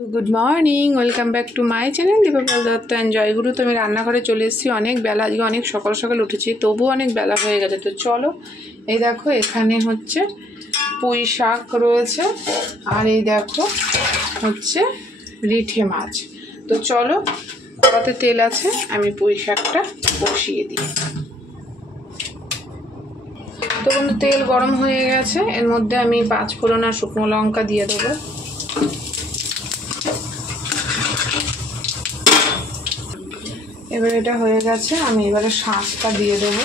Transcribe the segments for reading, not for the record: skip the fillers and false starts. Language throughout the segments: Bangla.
Good morning, welcome back to my channel Dipa Pal Dutta and Joyguru. তো আমি রান্নাঘরে চলে এসেছি অনেক বেলা, আজকে অনেক সকাল সকাল উঠেছি, তবুও অনেক বেলা হয়ে গেছে। তো চলো, এই দেখো এখানে হচ্ছে পুঁই শাক রয়েছে, আর এই দেখো হচ্ছে রিঠে মাছ। তো চলো, কড়াতে তেল আছে, আমি পুঁই শাকটা বসিয়ে দিই। তো বন্ধু, তেল গরম হয়ে গেছে, এর মধ্যে আমি 5 ফোড়ন আর শুকনো লঙ্কা দিয়ে দেবো। এবার এটা হয়ে গেছে, আমি এবারে শাঁসটা দিয়ে দেবো।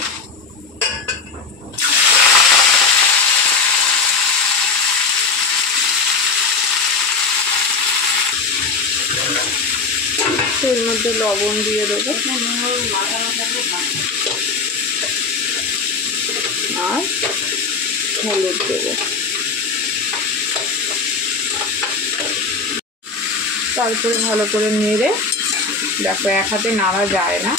এর মধ্যে লবণ দিয়ে দেবো আর হলুদ দেবো। তারপরে ভালো করে নেড়ে, দেখো এক হাতে নাড়া যায় না,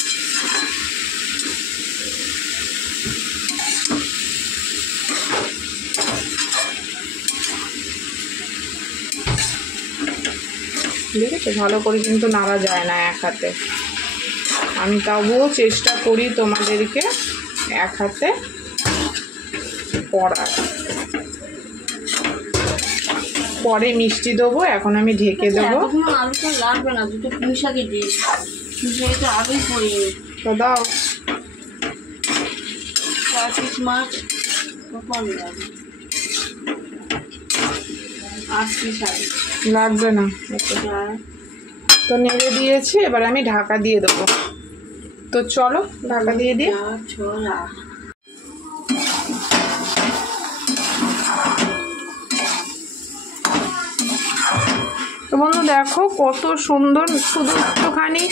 দেখেছো, ভালো করে কিন্তু নাড়া যায় না এক হাতে। আমি তবুও চেষ্টা করি তোমাদেরকে এক হাতে করার। পরে মিষ্টি দেবো, এখন আমি ঢেকে দেবো। আলুটা লাগবে না, দুটো পুঁই শাকে দিই, পুঁই শাকে তো আলুই পড়িয়ে তো দাও। 4 পিস মাছ কম লাগবে, 8 পিস আলু লাগবে না। তো নেড়ে দিয়েছি, এবার আমি ঢাকা দিয়ে দেবো। তো চলো ঢাকা দিয়ে দিই। ছোলা তো বন্ধু দেখো কত সুন্দর, শুধু একটুখানি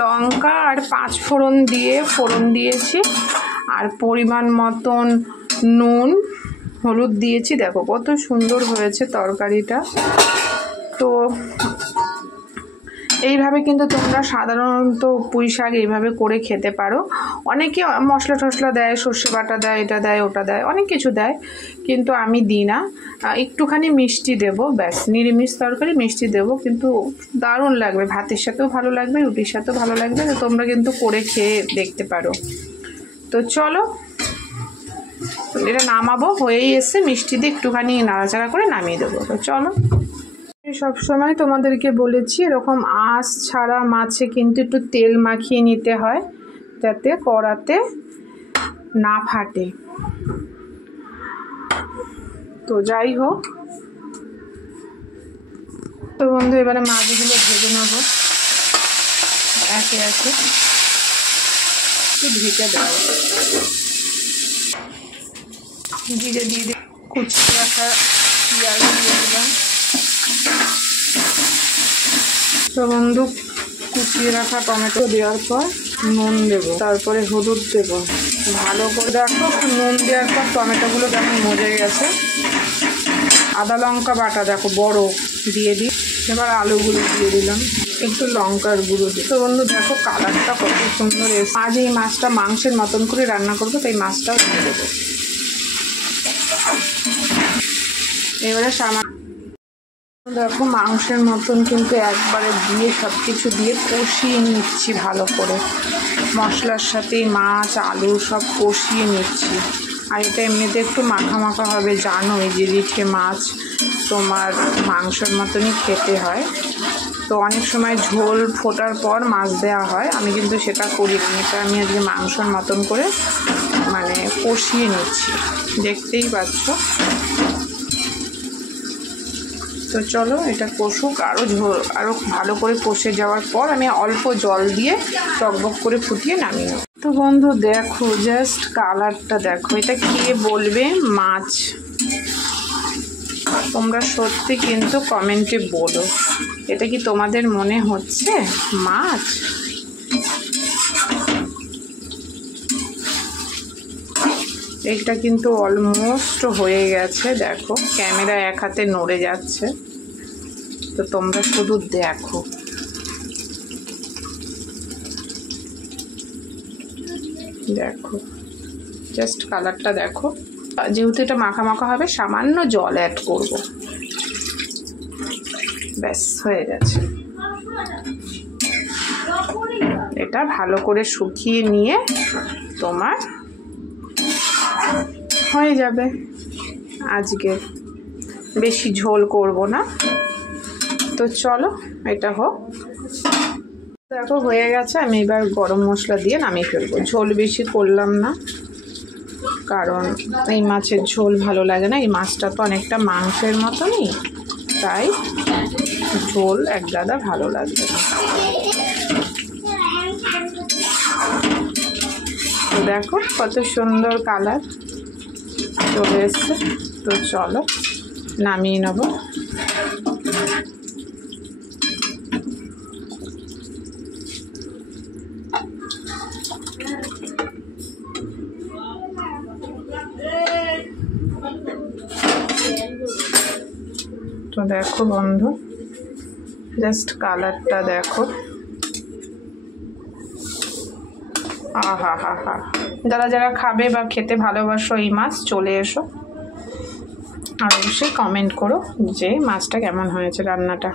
লঙ্কা আর 5 ফোড়ন দিয়ে ফোড়ন দিয়েছি, আর পরিমাণ মতন নুন হলুদ দিয়েছি। দেখো কত সুন্দর হয়েছে তরকারিটা। তো এইভাবে কিন্তু তোমরা সাধারণত পুঁই শাক এইভাবে করে খেতে পারো। অনেকে মশলা টশলা দেয়, সর্ষে বাটা দেয়, এটা দেয় ওটা দেয়, অনেক কিছু দেয়, কিন্তু আমি দিই না। একটুখানি মিষ্টি দেবো, ব্যাস, নিরামিষ তরকারি মিষ্টি দেবো, কিন্তু দারুণ লাগবে, ভাতের সাথেও ভালো লাগবে, রুটির সাথেও ভালো লাগবে। তো তোমরা কিন্তু করে খেয়ে দেখতে পারো। তো চলো, এটা নামাবো, হয়েই এসে মিষ্টি দিয়ে একটুখানি নাড়াচাড়া করে নামিয়ে দেবো। তো চলো, সব সময় তোমাদেরকে বলেছি এরকম আঁশ ছাড়া মাছে কিন্তু একটু তেল মাখিয়ে নিতে হয়, যাতে কড়াতে না ফাটে। তো যাই হোক, তো বন্ধু এবারে মাছগুলো ভেজে নেবো একে একে। একটু ঢেকে দেবো, জিরে দিয়ে দিয়ে কুচিয়ে রাখা পেঁয়াজ দিয়ে দিলাম। তো বন্ধু, কুচিয়ে রাখা টমেটো দেওয়ার পর নুন দেবো, তারপরে হলুদ দেবো। ভালো করে দেখো, নুন দেওয়ার পর টমেটোগুলো কেমন মজে গেছে। আদা লঙ্কা বাটা দেখো বড় দিয়ে দিই। এবার আলুগুলো দিয়ে দিলাম, একটু লঙ্কার গুঁড়ো দিই। তো বন্ধু দেখো কালারটা কত সুন্দর এসেছে। আজ এই মাছটা মাংসের মতন করে রান্না করবো, তাই মাছটাও দিয়ে দেবো। এবারে দেখো মাংসের মতন কিন্তু একবারে দিয়ে সব কিছু দিয়ে কষিয়ে নিচ্ছি ভালো করে, মশলার সাথে মাছ আলু সব কষিয়ে নিচ্ছি। আর এটা এমনিতে একটু মাখা মাখা হবে, জানো এই যে রিঠে মাছ তোমার মাংসের মতনই খেতে হয়। তো অনেক সময় ঝোল ফোটার পর মাছ দেওয়া হয়, আমি কিন্তু সেটা করি না। এটা আমি আজকে মাংসের মতন করে মানে কষিয়ে নিচ্ছি, দেখতেই পাচ্ছ। তো চলো এটা কষুক, আরও ভালো করে কষে যাওয়ার পর আমি অল্প জল দিয়ে টকবক করে ফুটিয়ে নামিয়ে নেব। তো বন্ধু দেখো জাস্ট কালারটা দেখো, এটা কে বলবে মাছ? তোমরা সত্যি কিন্তু কমেন্টে বলো, এটা কি তোমাদের মনে হচ্ছে মাছ? এটা কিন্তু অলমোস্ট হয়ে গেছে, দেখো ক্যামেরা এক হাতে নড়ে যাচ্ছে। তো তোমরা শুধু দেখো, দেখো জাস্ট কালারটা দেখো। যেহেতু এটা মাখা মাখা হবে, সামান্য জল অ্যাড করব, ব্যাস হয়ে গেছে। এটা ভালো করে শুকিয়ে নিয়ে তোমার হয়ে যাবে। আজকে বেশি ঝোল করব না, তো চলো এটা হোক। দেখো হয়ে গেছে, আমি এবার গরম মশলা দিয়ে নামিয়ে ফেলবো। ঝোল বেশি করলাম না, কারণ এই মাছের ঝোল ভালো লাগে না। এই মাছটা তো অনেকটা মাংসের মতনই, তাই ঝোল এক গাদা ভালো লাগবে না। তো দেখো কত সুন্দর কালার চলে এসছে। তো চলো নামিয়ে নেব। তো দেখো বন্ধু, জাস্ট কালারটা দেখো। আহা হা হা, যারা যারা খাবে বা খেতে ভালোবাসো এই মাছ, চলে এসো আর অবশ্যই কমেন্ট করো যে মাছটা কেমন হয়েছে রান্নাটা।